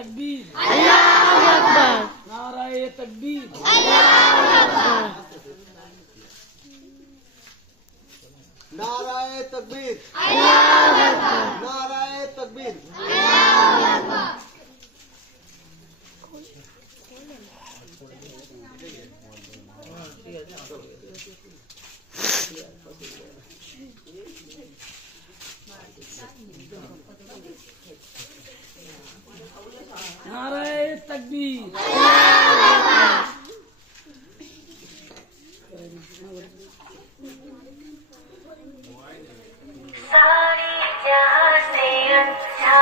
तकबीर, अल्लाहु अकबर, नाराए तकबीर, अल्लाहु अकबर, नाराए तकबीर, अल्लाहु अकबर, नाराए तकबीर। अल्लाहु अकबर। नाराए तकबीर, सारी जहां से अच्छा